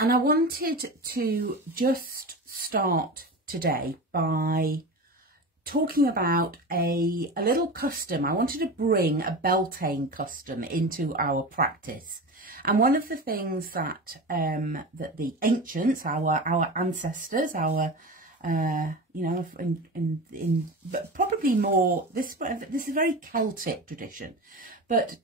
And I wanted to just start today by talking about a little custom. I wanted to bring a Beltane custom into our practice. And one of the things that that the ancients, our ancestors, our you know, but probably more, this is a very Celtic tradition, but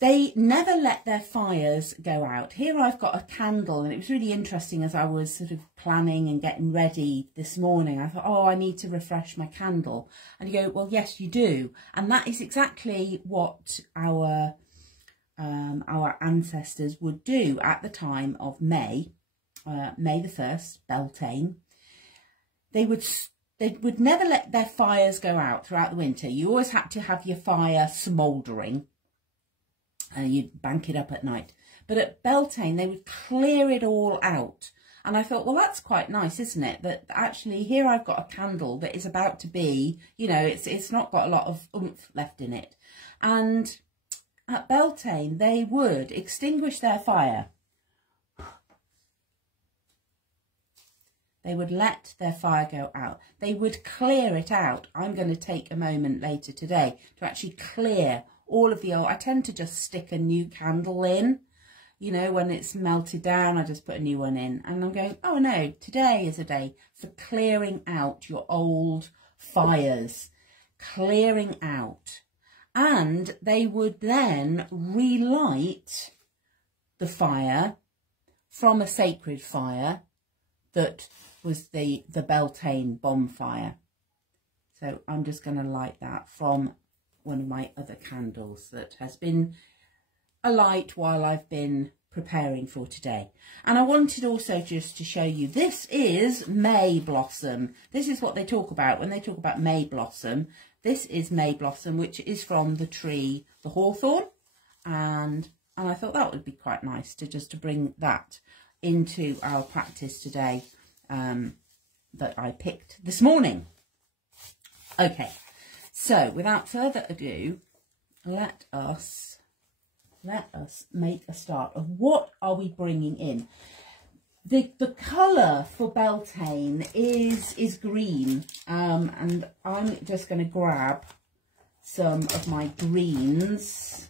they never let their fires go out. Here I've got a candle, and it was really interesting as I was sort of planning and getting ready this morning. I thought, oh, I need to refresh my candle. And you go, well, yes, you do. And that is exactly what our ancestors would do at the time of May the 1st, Beltane. They would never let their fires go out throughout the winter. You always had to have your fire smouldering, and you'd bank it up at night. But at Beltane, they would clear it all out. And I thought, well, that's quite nice, isn't it? That actually here I've got a candle that is about to be, you know, it's not got a lot of oomph left in it. And at Beltane, they would extinguish their fire. They would let their fire go out. They would clear it out. I'm going to take a moment later today to actually clear all of the old. I tend to just stick a new candle in, you know, when it's melted down, I just put a new one in, and I'm going, oh no, today is a day for clearing out your old fires, clearing out. And they would then relight the fire from a sacred fire that was the Beltane bonfire. So I'm just going to light that from one of my other candles that has been alight while I've been preparing for today. And I wanted also just to show you, this is May blossom. This is what they talk about when they talk about May blossom. This is May blossom, which is from the tree, the hawthorn. And I thought that would be quite nice to bring that into our practice today, that I picked this morning. Okay. So, without further ado, let us make a start of what are we bringing in. The colour for Beltane is green, and I'm just going to grab some of my greens,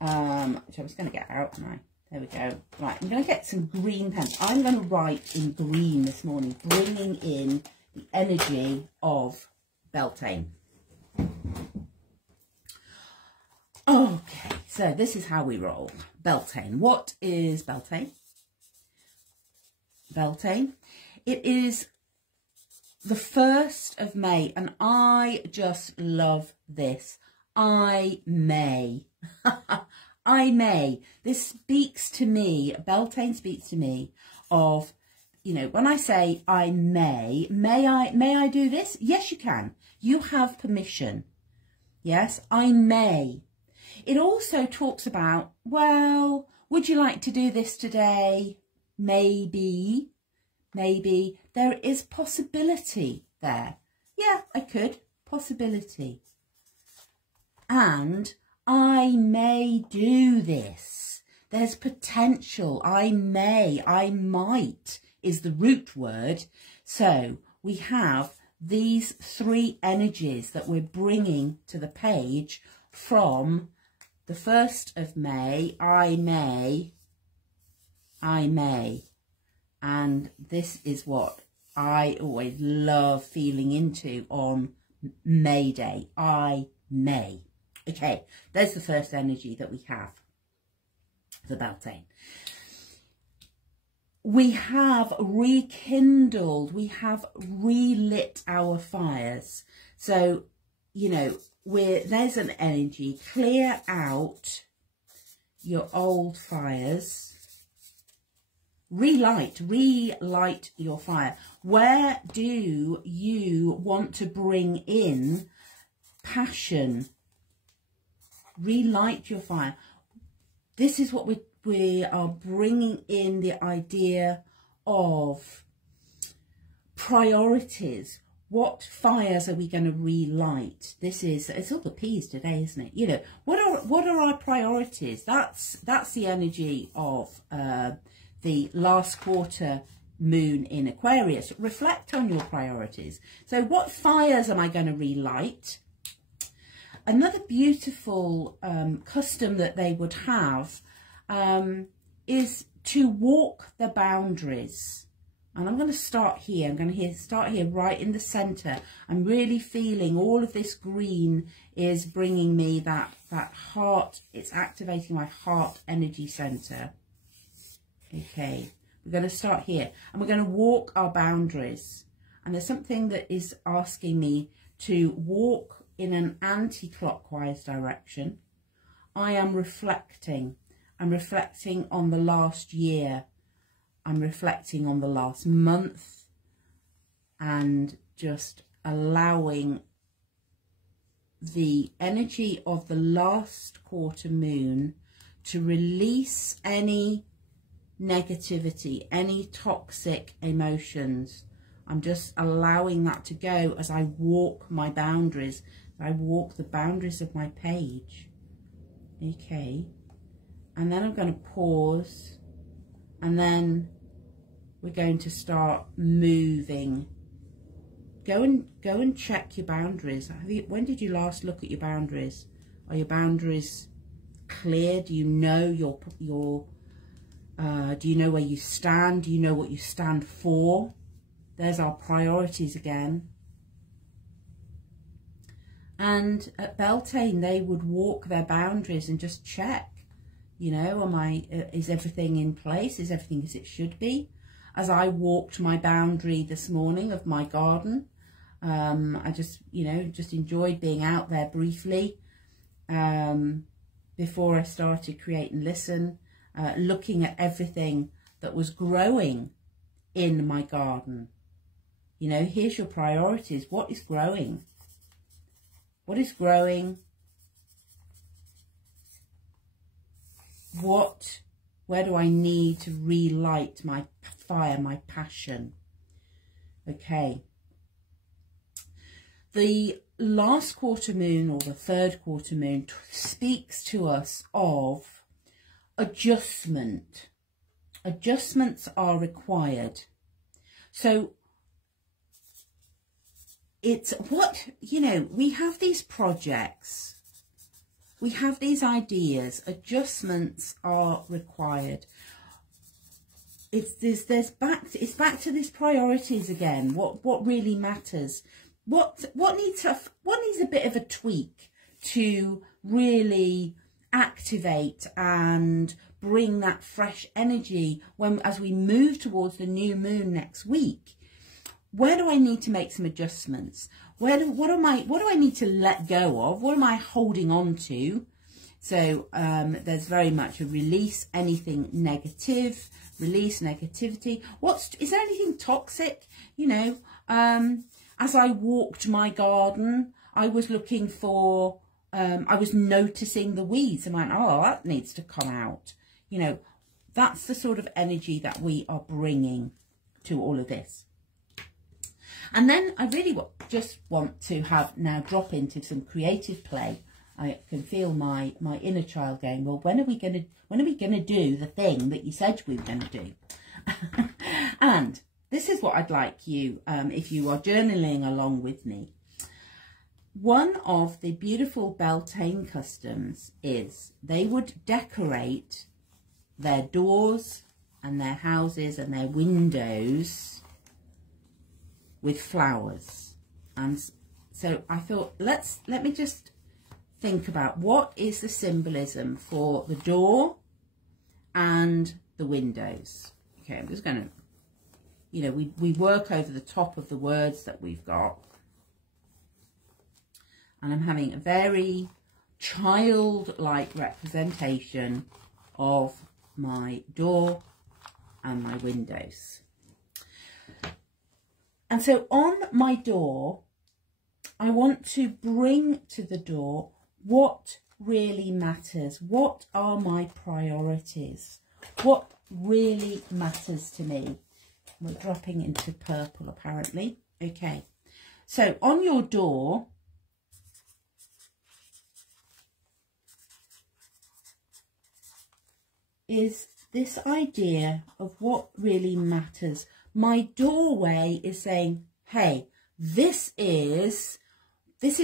which I was going to get out now. There we go. Right, I'm going to get some green pens. I'm going to write in green this morning, bringing in the energy of Beltane. Okay, so this is how we roll. Beltane. What is Beltane? Beltane. It is the 1st of May, and I just love this. I may. I may. This speaks to me, Beltane speaks to me of, you know, when I say I may I do this? Yes, you can. You have permission. Yes, I may. It also talks about, well, would you like to do this today? Maybe. Maybe. There is possibility there. Yeah, I could. Possibility. And I may do this. There's potential. I may. I might is the root word. So we have these 3 energies that we're bringing to the page from the 1st of May. I may. And this is what I always love feeling into on May Day. I may. Okay, there's the first energy that we have, the Beltane. We have rekindled, we have relit our fires. So, you know, there's an energy, clear out your old fires, relight your fire. Where do you want to bring in passion? Relight your fire. This is what we are bringing in, the idea of priorities. what fires are we going to relight? It's all the P's today, isn't it? You know, what are our priorities? That's the energy of the last quarter moon in Aquarius. Reflect on your priorities. So what fires am I going to relight? Another beautiful custom that they would have is to walk the boundaries. And I'm going to start here. I'm going to start here right in the centre. I'm really feeling all of this green is bringing me that heart. It's activating my heart energy centre. Okay, we're going to start here. And we're going to walk our boundaries. And there's something that is asking me to walk in an anti-clockwise direction. I am reflecting. I'm reflecting on the last year. I'm reflecting on the last month and just allowing the energy of the last quarter moon to release any negativity, any toxic emotions. I'm just allowing that to go as I walk my boundaries. I walk the boundaries of my page. Okay. And then I'm going to pause. And then we're going to start moving. Go and check your boundaries. When did you last look at your boundaries? Are your boundaries clear? Do you know do you know where you stand? Do you know what you stand for? There's our priorities again. And at Beltane, they would walk their boundaries and just check. You know, is everything in place? Is everything as it should be? As I walked my boundary this morning of my garden, I just enjoyed being out there briefly before I started Create and Listen, looking at everything that was growing in my garden. You know, here's your priorities. What is growing? What is growing? Where do I need to relight my fire, my passion? Okay. The last quarter moon or the third quarter moon speaks to us of adjustment. Adjustments are required. So it's we have these projects. We have these ideas. Adjustments are required. It's back to these priorities again. What really matters? What needs a bit of a tweak to really activate and bring that fresh energy as we move towards the new moon next week? Where do I need to make some adjustments? What do I need to let go of? What am I holding on to? So there's very much a release anything negative, release negativity. Is there anything toxic? You know, as I walked my garden, I was looking for, I was noticing the weeds and went, oh, that needs to come out. You know, that's the sort of energy that we are bringing to all of this. And then I really just want to drop into some creative play. I can feel my inner child going, well, when are we going to do the thing that you said we were going to do? And this is what I'd like you, if you are journaling along with me. One of the beautiful Beltane customs is they would decorate their doors and their houses and their windows with flowers. And so I thought, let me just think about what is the symbolism for the door and the windows. Okay, I'm just going to, you know, we work over the top of the words that we've got. And I'm having a very childlike representation of my door and my windows. And so on my door, I want to bring to the door what really matters. What are my priorities? What really matters to me? We're dropping into purple apparently. Okay. So on your door, is this idea of what really matters. My doorway is saying, hey, this is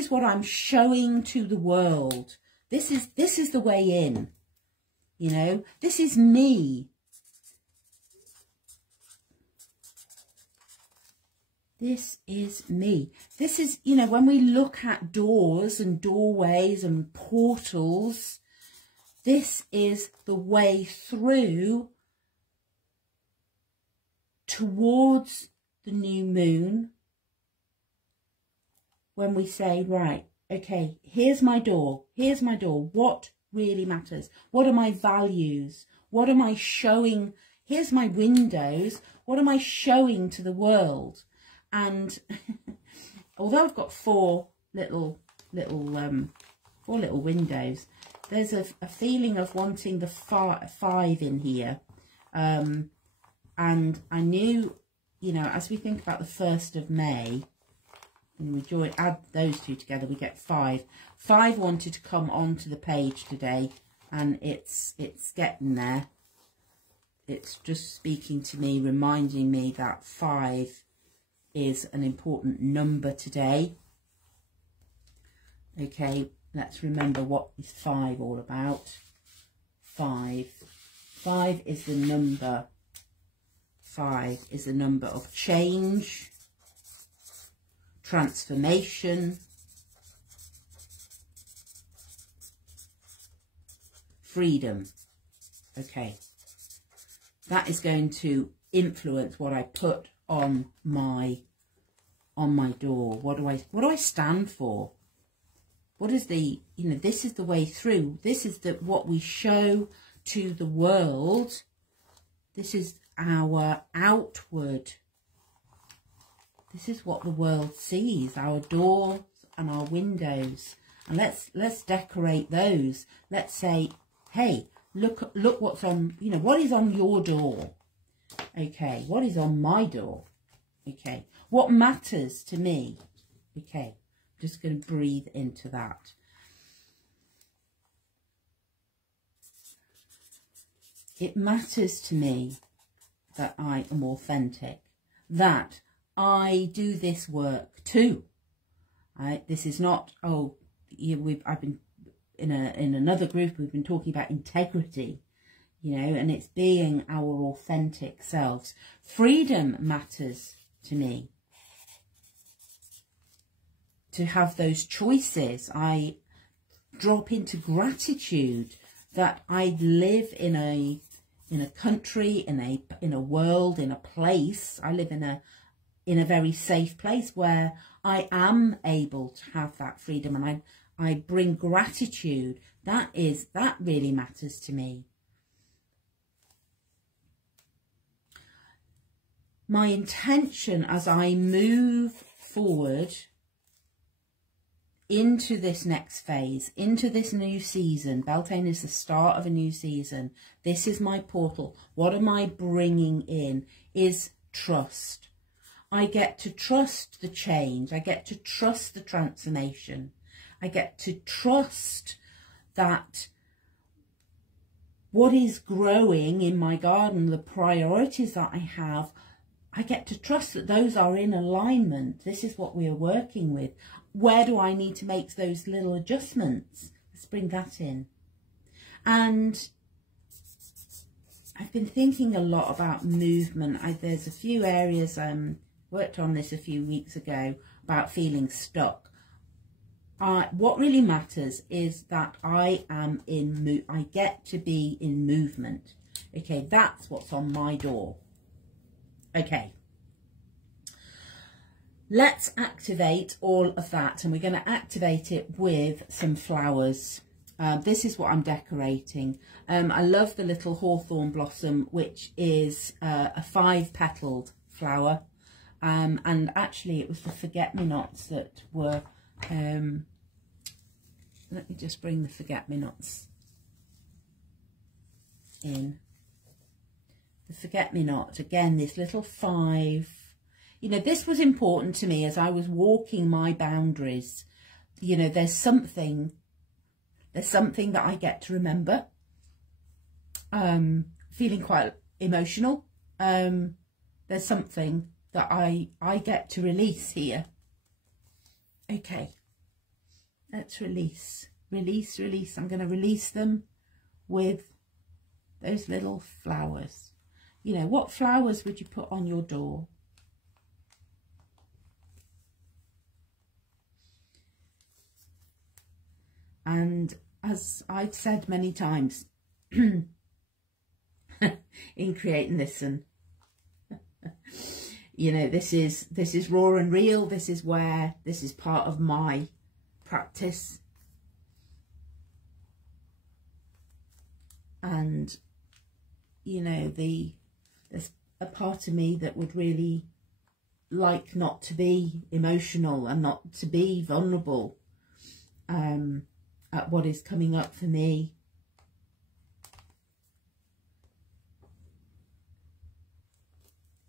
what I'm showing to the world. This is the way in. You know, this is me. This is me. This is, you know, when we look at doors and doorways and portals, this is the way through towards the new moon. When we say, right, okay, here's my door. Here's my door. What really matters? What are my values? What am I showing? Here's my windows. What am I showing to the world? And although I've got four little windows, there's a feeling of wanting the five in here. And I knew, you know, as we think about the 1st of May, and we add those two together, we get 5. 5 wanted to come onto the page today, and it's getting there. It's just speaking to me, reminding me that 5 is an important number today. Okay, let's remember what is 5 all about. 5 is the number. 5 is the number of change, transformation, freedom. Okay, that is going to influence what I put on my door. What do I stand for? What is the, you know, this is the way through. This is what we show to the world. This is our outward. This is what the world sees, our doors and our windows. And let's decorate those. Let's say, hey, look what's on, you know, what is on your door? Okay, what is on my door? Okay, what matters to me? Okay, I'm just going to breathe into that. It matters to me that I am authentic, that I do this work too. This is not, oh, I've been in another group, we've been talking about integrity, you know, and it's being our authentic selves. Freedom matters to me. To have those choices, I drop into gratitude that I live in a country, in a world, in a place. I live in a very safe place where I am able to have that freedom, and I bring gratitude. That really matters to me. My intention as I move forward into this next phase, into this new season. Beltane is the start of a new season. This is my portal. What am I bringing in? Is trust. I get to trust the change. I get to trust the transformation. I get to trust that what is growing in my garden, the priorities that I have, I get to trust that those are in alignment. This is what we are working with. Where do I need to make those little adjustments? Let's bring that in. And I've been thinking a lot about movement. There's a few areas, worked on this a few weeks ago, about feeling stuck. What really matters is that I get to be in movement. Okay, that's what's on my door. Okay, let's activate all of that, and we're going to activate it with some flowers. This is what I'm decorating. I love the little hawthorn blossom, which is a 5-petaled flower, and actually it was the forget-me-nots that were, let me just bring the forget-me-nots in. The forget-me-not, again, this little 5, you know, this was important to me as I was walking my boundaries. You know, there's something that I get to remember. Feeling quite emotional. There's something that I get to release here. Okay, let's release. I'm going to release them with those little flowers. You know, what flowers would you put on your door? And as I've said many times in creating this, and you know, this is raw and real. This is part of my practice. And you know, there's a part of me that would really like not to be emotional and not to be vulnerable at what is coming up for me.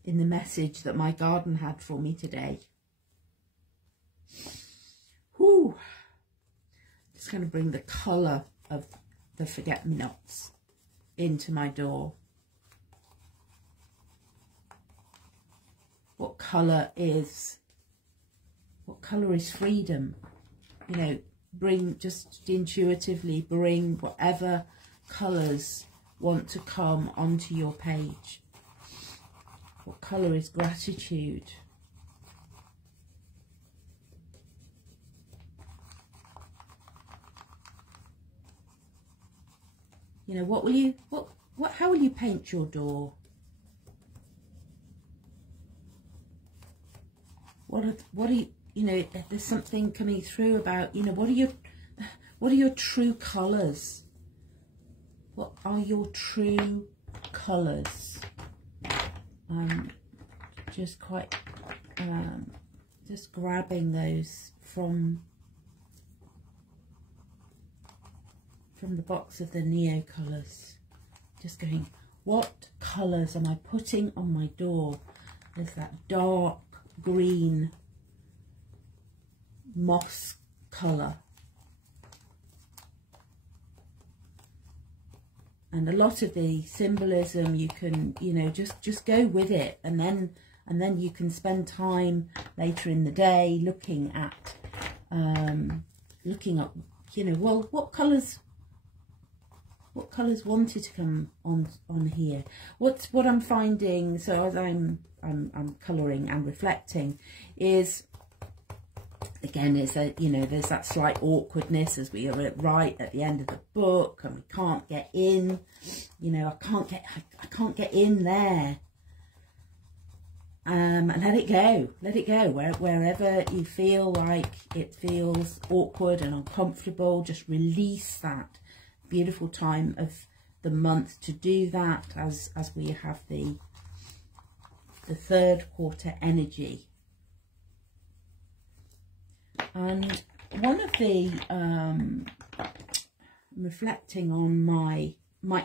In the message that my garden had for me today. Whew. Just going to bring the colour of the forget-me-nots into my door. What colour is freedom? You know, just intuitively bring whatever colours want to come onto your page. What colour is gratitude? You know, how will you paint your door? What are you know, there's something coming through about, you know, what are your true colours? What are your true colours? Just quite, just grabbing those from the box of the Neo colours. Just going, what colours am I putting on my door? There's that dark green moss colour. And a lot of the symbolism, you can, you know, just go with it, and then you can spend time later in the day looking at, you know, well, what colours wanted to come on here? What I'm finding, so as I'm colouring and reflecting, is, again, is that, you know, there's that slight awkwardness as we are right at the end of the book and we can't get in, you know, I can't get in there. And let it go, wherever you feel like it feels awkward and uncomfortable, just release that. Beautiful time of the month to do that, as we have the third quarter energy. And one of the reflecting on my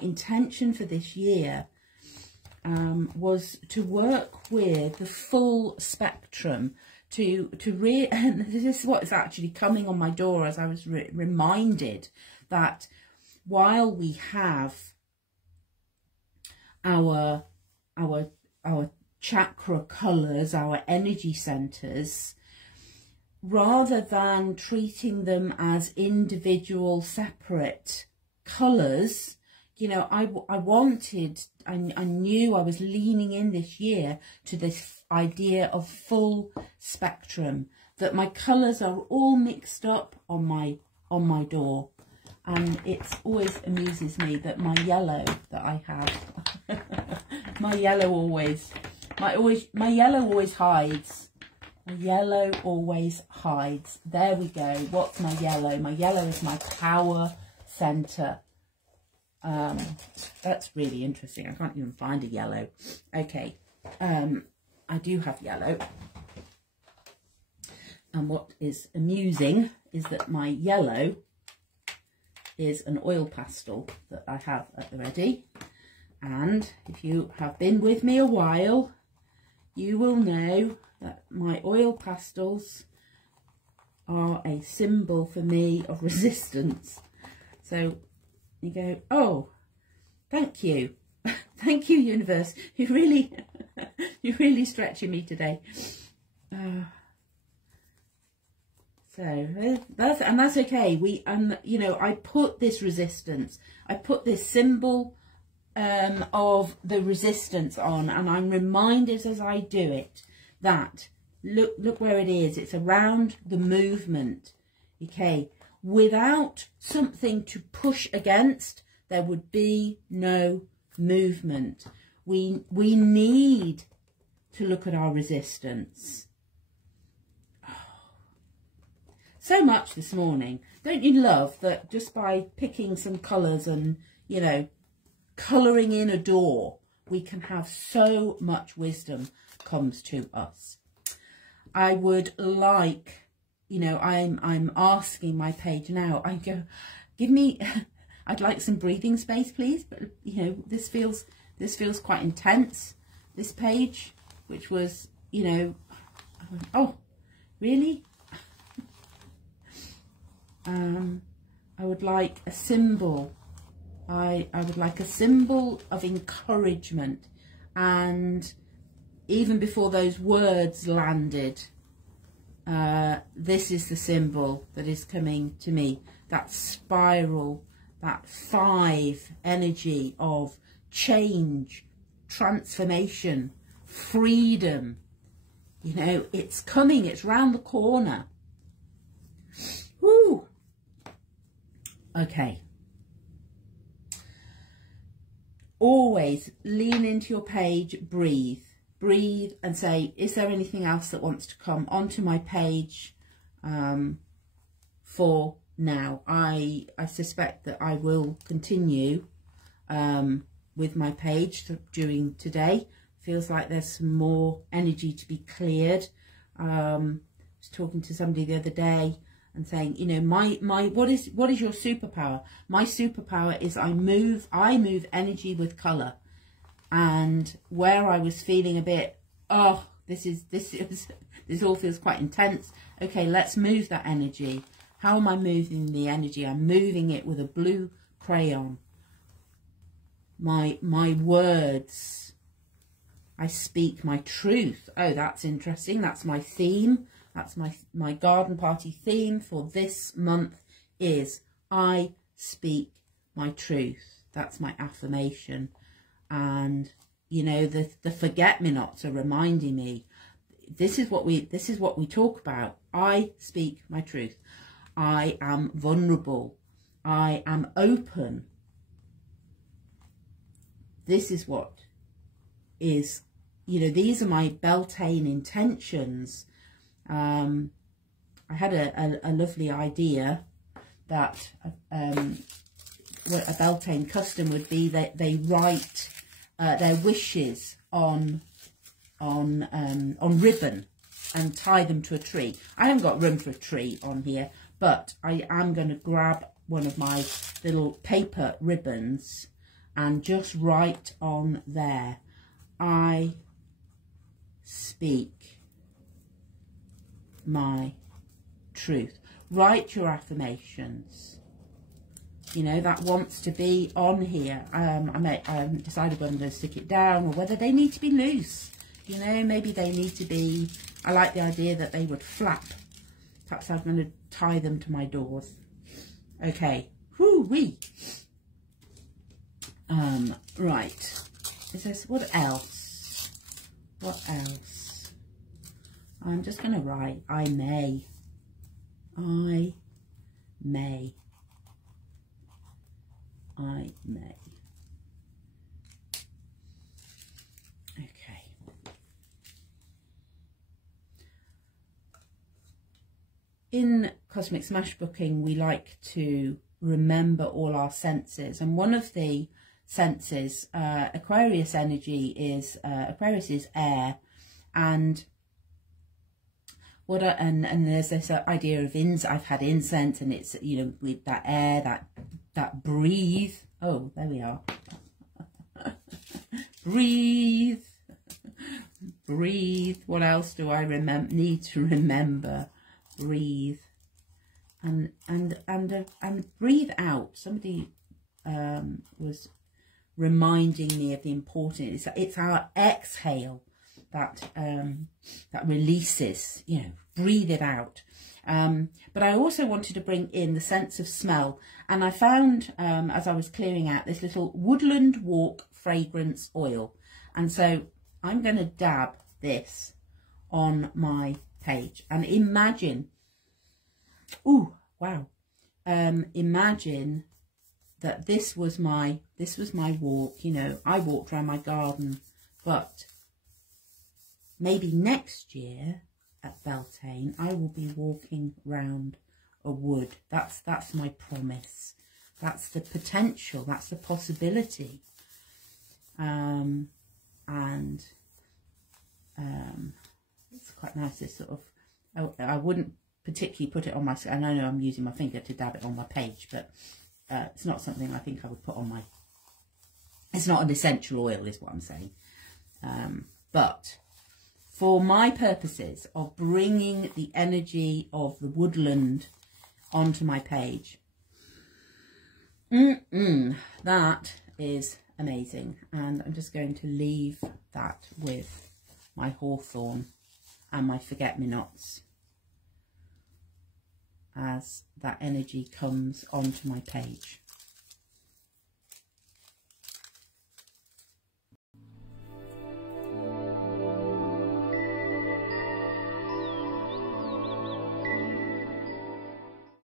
intention for this year was to work with the full spectrum, and this is what is actually coming on my door as I was reminded that while we have our chakra colours, our energy centres, rather than treating them as individual separate colours, you know, I knew I was leaning in this year to this idea of full spectrum, that my colours are all mixed up on my door. And it always amuses me that my yellow that I have, my yellow always hides. My yellow always hides. There we go. What's my yellow? My yellow is my power center. That's really interesting. I can't even find a yellow. Okay. I do have yellow. And what is amusing is that my yellow is an oil pastel that I have at the ready. And if you have been with me a while, you will know that my oil pastels are a symbol for me of resistance. So you go, oh, thank you. Thank you, universe. You're really stretching me today. So that's okay. You know, I put this resistance, I put this symbol of the resistance on, and I'm reminded as I do it that look where it is. It's around the movement. Okay, without something to push against, there would be no movement. We need to look at our resistance. So much this morning. Don't you love that just by picking some colours and, you know, colouring in a door, we can have so much wisdom comes to us. I would like, you know, I'm asking my page now, I go, give me, I'd like some breathing space, please. But, you know, this feels quite intense, this page, which was, you know, oh, really? I would like a symbol. I would like a symbol of encouragement, and even before those words landed, this is the symbol that is coming to me. That spiral, that 5 energy of change, transformation, freedom. You know, it's coming, it's round the corner. Woo! Okay. Always lean into your page, breathe and say, is there anything else that wants to come onto my page for now? I suspect that I will continue with my page during today. Feels like there's some more energy to be cleared. I was talking to somebody the other day and saying, you know, what is your superpower? My superpower is I move energy with colour. And where I was feeling a bit, oh, this all feels quite intense. Okay, let's move that energy. How am I moving the energy? I'm moving it with a blue crayon. My words. I speak my truth. Oh, that's interesting. That's my theme. That's my garden party theme for this month is I speak my truth. That's my affirmation. And, you know, the forget-me-nots are reminding me, this is what we talk about. I speak my truth. I am vulnerable. I am open. This is what is, you know, these are my Beltane intentions. I had a lovely idea that what a Beltane custom would be that they write their wishes on ribbon and tie them to a tree. I haven't got room for a tree on here, but I am going to grab one of my little paper ribbons and just write on there, I speak my truth. Write your affirmations. You know, that wants to be on here. I haven't decided whether I'm going to stick it down or whether they need to be loose. You know, maybe they need to be, I like the idea that they would flap. Perhaps I'm going to tie them to my doors. Okay. Whoo-wee. Right. It says, what else? What else? I'm just going to write, I may. I may. I may. Okay. In Cosmic Smashbooking, we like to remember all our senses, and one of the senses, Aquarius energy, is Aquarius is air, and and there's this idea of I've had incense, and it's, you know, with that air, that breathe. Oh, there we are. Breathe. breathe. What else do I need to remember? Breathe. And breathe out. Somebody was reminding me of the importance. It's our exhale that that releases, you know, breathe it out. But I also wanted to bring in the sense of smell, and I found as I was clearing out this little Woodland Walk fragrance oil, and so I'm going to dab this on my page and imagine, ooh, wow, imagine that this was my walk. You know, I walked around my garden, but maybe next year at Beltane I will be walking round a wood. That's my promise. That's the potential. That's the possibility. It's quite nice. This sort of, I wouldn't particularly put it on my, and I know I'm using my finger to dab it on my page, but it's not something I think I would put on my, it's not an essential oil is what I'm saying. But for my purposes of bringing the energy of the woodland onto my page, that is amazing. And I'm just going to leave that with my hawthorn and my forget-me-nots as that energy comes onto my page.